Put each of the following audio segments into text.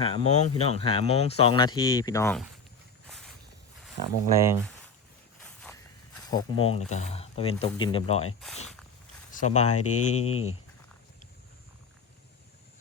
หาโมงพี่น้องหาโมงสองนาทีพี่น้องหาโมงแรงหกโมงเลยกะตะเวนตกดินเรียบร้อย สบายดี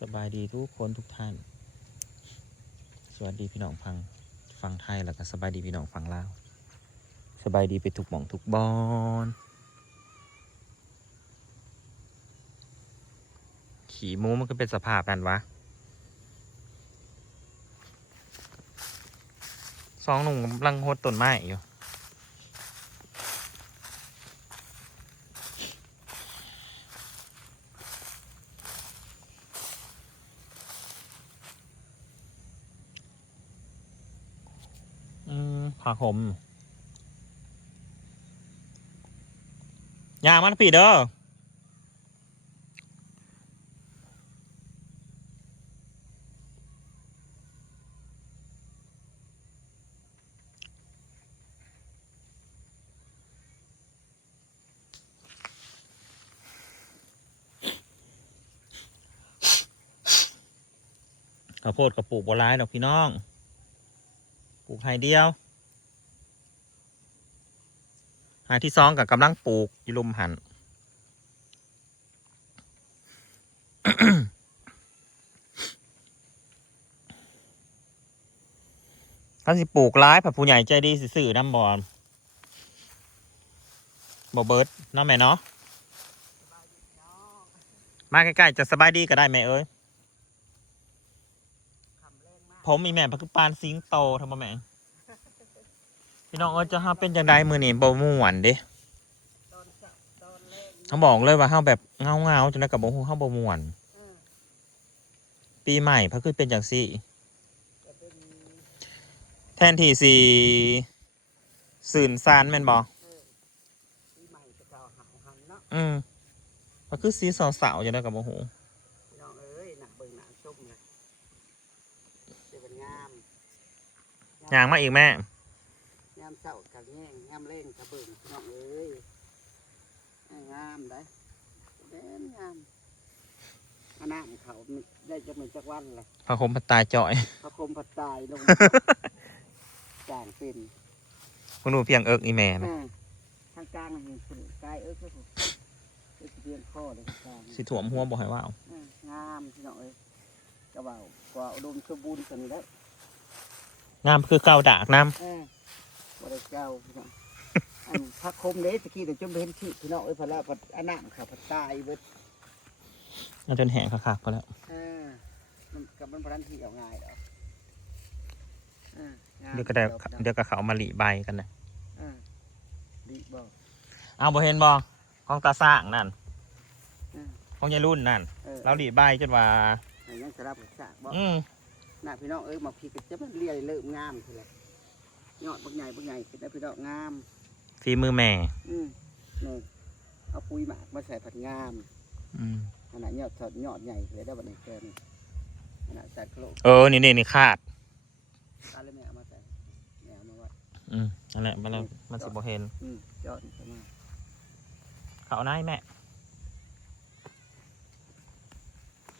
สบายดีทุกคนทุกท่าน สวัสดีพี่น้องฟังฟังไทยแล้วก็สบายดีพี่น้องฟังลาวสบายดีไปทุกหม่องทุกบอนขี่มูมันก็เป็นสภาพนั้นวะ สองหนุ่มกำลังโหดต้นไม้อยู่อืมผักขมยางมันปีเด้อ ข้าวโพดกับปลูกบัวร้ายดอกพี่น้อง ปลูกไฮเดียวหาที่ซองกับกำลังปลูกยุลุมหันถ้าสิปลูกร้ายผัดผู้ใหญ่ใจดีสื่อน้ำบอลบอเบิร์ดน้ำแม่เนาะมาใกล้ๆจะสบายดีก็ได้ไหมเอ้ย ผมมีแม่พักปานสิงโตทำไมแม่พี่น้องเอ้ยจะห้าเป็นจังไดมือนี่บ่ม่วนเด้เขาบอกเลยว่าเฮาแบบเงาเงาๆจนได้กับบ่ฮู้เฮาบ่ม่วน ปีใหม่พระขึ้นเป็นจังซี่ แทนที่สิสื่นซานแม่นบ่อืมพระคือสีสาวๆจนได้กับบ่ฮู้ น้องเอ้ยหนักเบิ่งหนักชุ่มเลยเดี๋ยวมัน งามย่างมาอีกแม่งามเศร้ากับแง่งงามเล่งกับเบิ่งน้องเอ้ยให้งามได้เด่นงามอันน้ำเขาได้จะเหมือนจักวันเลยพระคมพัดตายจ่อยพระคมผัดตายลงจางเป็นคุณดูเพียงเอิกอีแม่นะอ่าทางกลางเห็นเป็นกายเอิ้กก็ถูกเอิ้กเพียงข้อเลยทางกลางสิถ่วมหัวบ่ให้ว่าวอ่างามพี่น้องเอ้ยก ระเบากว่าอุดมสมบูรณ์กันแล้วงามคือเกาดากน้เออบ่ได้เจ้าพี่น้องอันพักคมเด้ตะกี้แต่จมเห็นที่พี่น้องเอ้ยพอแล้วพออันน้ำค่ะพอตายเบิดำมันจนแห้งคักๆพอแล้วเออมันกับมันพรันที่เอาง่ายดอกเอองามเดี๋ยวก็ได้ดอกเดี๋ยวก็เขาเอามาหลีใบกันนะเออดีบ่เอาบ่เห็นบ่ของตาสร้างนั่นเออของยายรุ่นนั่น เออเราหลีใบจนว่าให้ ยังสลับกับสากบ่อืมน่ะพี่น้องเอ้ยมาพี่ก็จะมันเลียเริ่มงามทีละยอดบักใหญ่บักใหญ่เป็นได้พี่น้องงาม ฝีมือแม่ อืมนี่เอาปุ๋ยหมากมาใส่ผัดงามอืมขนาดยอดสดยอดใหญ่เลยได้บัดนี้แกนี่ขนาดใส่โครกเออ นี่นี่นี่คาด ตาเลยแม่เอามาใส่แม่เอามาไว้อืมนั่นแหละมันแล้วมันสิบ่เห็นอืมยอดเข้ามาเขาเอาหน้าให้แม่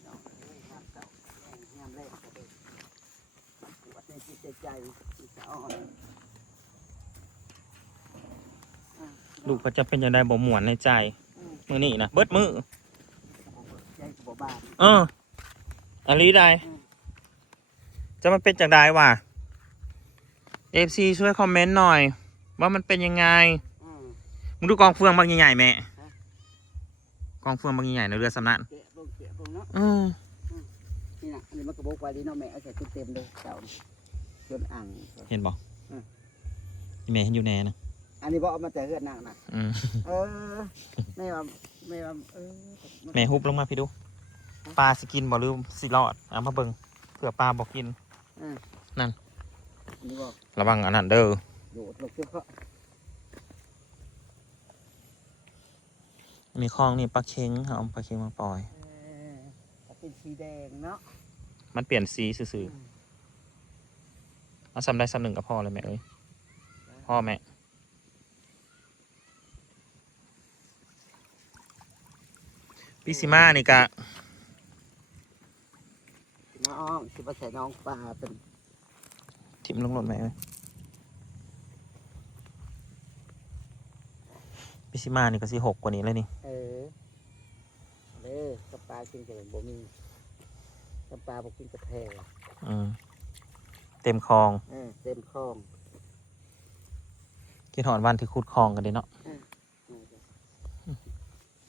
น้องเอ้ยงามเก่าแรงงามแรงกระเด็นมันปวด ในจิตใจใจมันจะอ่อนอะลูกก็จะเป็นยังไงบ่หมวนในใจ อืมมือนี่นะเบิดมือ ใจกบบานเอออันนี้ได้อืมจะมันเป็นจากใดวะเอฟซีช่วยคอมเมนต์หน่อย ว่ามันเป็นยังไง อืม มึงดูกองเฟืองบางใหญ่ๆแม่ฮะ กองเฟืองบางใหญ่ๆในเรือสำนักเกะลงเกะลงเนาะ อือนี่นะอันนี้มันกระบอกไว้ดีเนาะแม่เอาใส่เต็มๆเลยเจ้านี่ จนอ่าง เห็นบอกอืม แม่เห็นอยู่แน่นะอันนี้บอกเอามาแต่เฮือนนางนะอืมเออแม่ว่าแม่ว่าเออแม่ฮุบลงมาพี่ดู ปลาสิกินบ่หรือสิรอดเอามาเบิ่งเผื่อปลาบอกกินอันนี้บอกระวังอันนั้นเด้อโดดลงเสื้อเขามีคลองนี่ปลาเค็งเอาปลาเค็งมาปล่อย เออถ้าเป็นสีแดงเนาะมันเปลี่ยนสีซื่อๆ เอาซ้ำได้ซ้ำหนึ่งกับพ่อเลยแม่เอ้ยพ่อแม่พี่ซิมานี่กะน้องสิมาใส่น้องปลาเป็นทิมลงรถไหมเอ้ยพิชิมานี่ก็สิหกกว่านี้เลยนี่ เออเด้อกับปลากินกับบ่มีกับปลาบ่กินกับแพรอืมเต็มคลองเออเต็มคลองคิดหอนวันที่ขุดคลองกันเด้เนาะ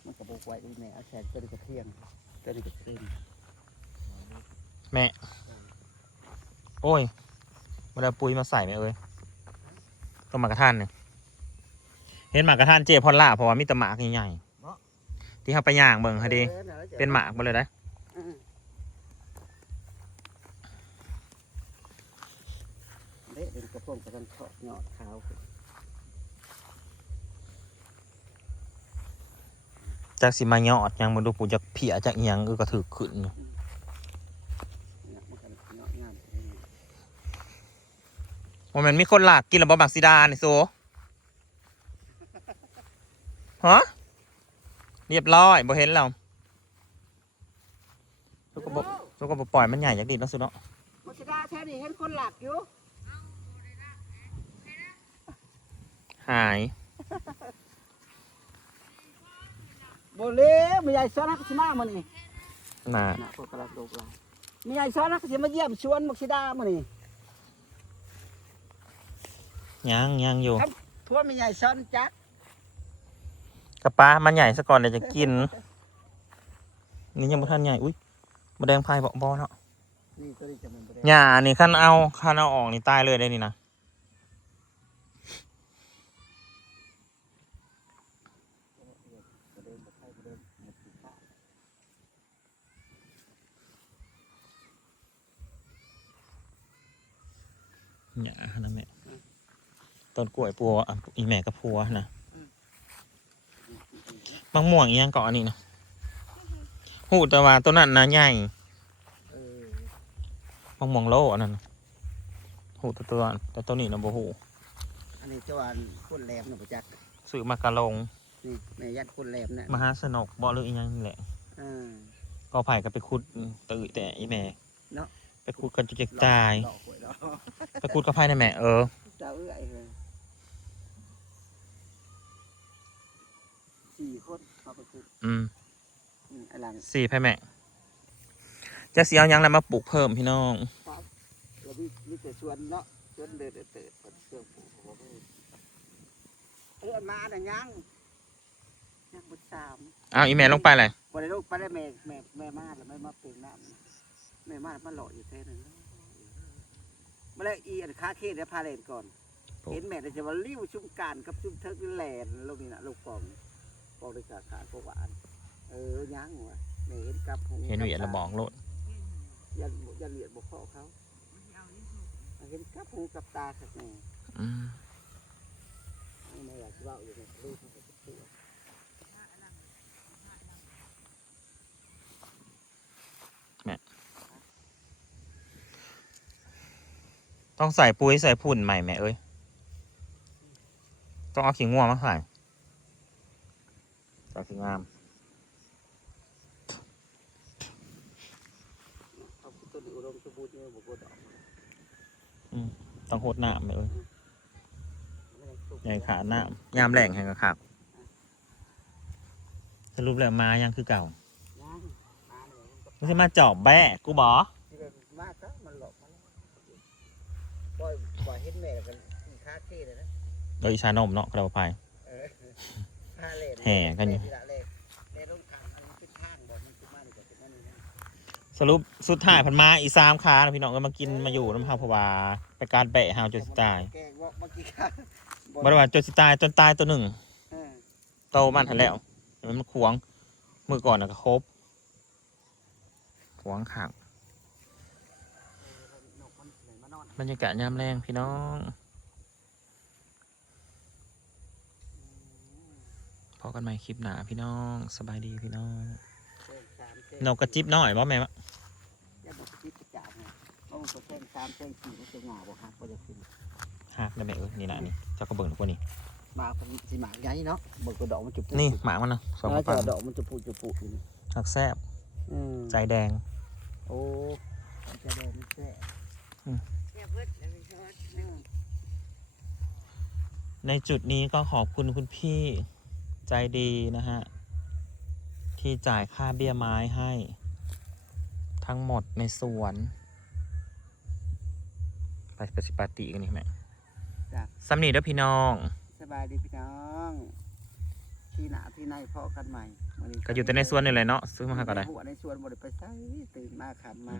มันก็บอกไว้อีแม่เอาแสนตัวนี้ก็เที่ยงตัวนี้ก็ขึ้นแม่โอ้ยมาได้ปุ๋ยมาใส่ไหมเอ้ยก็หมากกระทันเนี่ยเห็นหมากกระทันเจพอลล่าเพราะว่ามีแต่หมากใหญ่ๆที่เขาไปย่างเบิ่งเขาดีออนั่นแหละจ้ะเป็นหมากหมดเลยนะ เออเละเป็นกระโปรงกระดันเฉาะเหยอดขาวขึ้นจากสิมายอดยังมันดูปูจากเพียจากอิหยังเออก็ถือขึ้นอยู่เนี่ยมันก็เหยอดงามขึ้นว่ามันมีคนหลากกินแล้วบ่บักซิดาเนี่ยโซฮะเรียบร้อยบ่เห็นแล้วลูกก็บ่ลูกก็บ่ปล่อยมันใหญ่จากดีเนาะสุเนาะมัชดาแท้นี่เห็นคนหลักอยู่ หายโบเล่ไม่ใหญ่ซ้อนนักสิมามานี่น่ะน่ะพวกกระดูกเราไม่ใหญ่ซ้อนนักสิมาเยี่ยมชวนมักชิดามานี่ยังยังอยู่พวกไม่ใหญ่ซ้อนจักกระปามันใหญ่ซะก่อนเดี๋ยวจะกิน นี่ยังบ่ทันใหญ่อุ้ยบ่แดงพายบ่บ่เนาะนี่ตัวนี้จะมันบ่ได้หญ้านี่คันเอาคันเอาออกนี่ตายเลยได้นี่นะ บ่ได้บ่ใช่บ่ได้หมดสิฟ้า หญ้านะแม่ต้นกล้วยปัวอะอีแม่กับพัวนะบางม่วงอีหยังเกาะอันนี้นะหูแต่ว่าตัวนั้นนะใหญ่เออบางม่วงโลอันนั้นน่ะหูแตัวตัวนั้นแต่ตัวนี้นะบ่หูอันนี้เจ้าอันคนแหลมน่ะบ่จักซื้อมากระลงนี่แม่ยัดคนแหลมน่ะมหาสนกบ่หรืออีหยังนี่แหละ เออ ก็ไผ่ก็ไปขุดตื่นแต่อีแม่เนาะ ไปขุดกันจุกตาย หลอกหวยหลอ กไปขุดกับไผ่ในแม่เออเจ้าเอื้อยเลยสี่คนเอาไปคืออืมอืมอันหลังสี่ไผ่แม่จะเสียยังแล้วมาปลูกเพิ่มพี่น้องเรามีมีแต่ชวนเนาะชวนเดินเดินเติดเปิดเครื่องปลูกของเราเออมาน่ะยังยังบนสามอ้าวอีแม่ลงไปเลยบริโภคไปได้แม่แม่แม่มาแล้วไม่มาปลูกน้ำแม่มามาหล่ออยู่แค่นั้น มาแล้วอีอันคาเค้เดี๋ยวพาเล่นก่อนเห็นแม่แต่จะว่าริ้วชุ่มการกับชุ่มเทิกแลนลูกนี่นะลูกฟองฟองด้วยกาขาพวกหวาน เออยังวะแม่เห็นกับหูเห็นเวียนแล้วบอกโลดยันยันเหรียญบกข้อเขาเห็นกับหูกับตาครับแม่ อืมแม่อยากจะเล่าอยู่เนี่ยลูกมันก็จะปวด ต้องใส่ปุ๋ยใส่พุ่นใหม่แม่เอ้ย ต้องเอาขี้ง่วงมาใส่จากสีงามเขาคือต้นอุดมสมบูรณ์เนี่ยบอกว่าดอกต้องโหดน้ำแม่เอ้ยใหญ่ขาน้ำยามแรงแห่งกระคักสรุปแล้วมายังคือเก่าไม่ใช่มาจอบแบะกูบอที่แบบมากก็มันหลอกมัน ปล่อยปล่อยเห็นแม่แล้วกันคาเค้เลยนะโดยอีชานมเนาะกระไปเออพาเล่นแห่กันอยู่เล่เล่เล่ลงทางอันนี้เป็นทางบอกมันคือมานี่ก็เป็นอันนี้นะสรุปสุดท้ายพันมาอีสามค้านะพี่น้องก็มากินมาอยู่น้ำพาเพราะว่าไปการแบะหาวจนสิตายแกงว่าเมื่อกี้ค่ะบริวารจนสิตายจนตายตัวหนึ่งเออโตมันทันแล้วมันขวางมือก่อนนะก็ครบขวางขัง นกมันไหนมาน อนบรรยากาศยามแรงพี่น้องพอกันใหม่คลิปหนาพี่น้องสบายดีพี่น้องแกงสามแกงนกกระจิบน้อยบ่แม่มะอย่าบอกคิดประจานนะเพราะมันก็แกงสามแกงสี่มันจะหงาบ่ฮักบ่จะขึ้นหักได้ไหมเอ้ยนี่นะนี่เจ้าก็เบิ่งหนูกว่านี่หมากมันสิหมากใหญ่เนาะเบิกกระดอกมันจุบนี่หมามันนะสองแล้วปัจะนดอกมันจะพูจุบอยู่นี่หักแซบอืมใจแดง โอ้จะเดินแซ่อย่าเบิ ดแล้วไปชดอืมในจุดนี้ก็ขอบคุณคุณพี่ใจดีนะฮะ ที่จ่ายค่าเบี้ยไม้ให้ ทั้งหมดในสวน ไปปฏิปาติกันนี่แม่จ้ะสำนีเด้อพี่น้อง สบายดีพี่น้อง ที่หนาที่ในพอกันใหม่มื้ก็อยู่แต่ในสวนนี่แหละเนาะซื้อมาให้ก็ได้หัวในสวนบริไปใส่ตื่นมาขับมา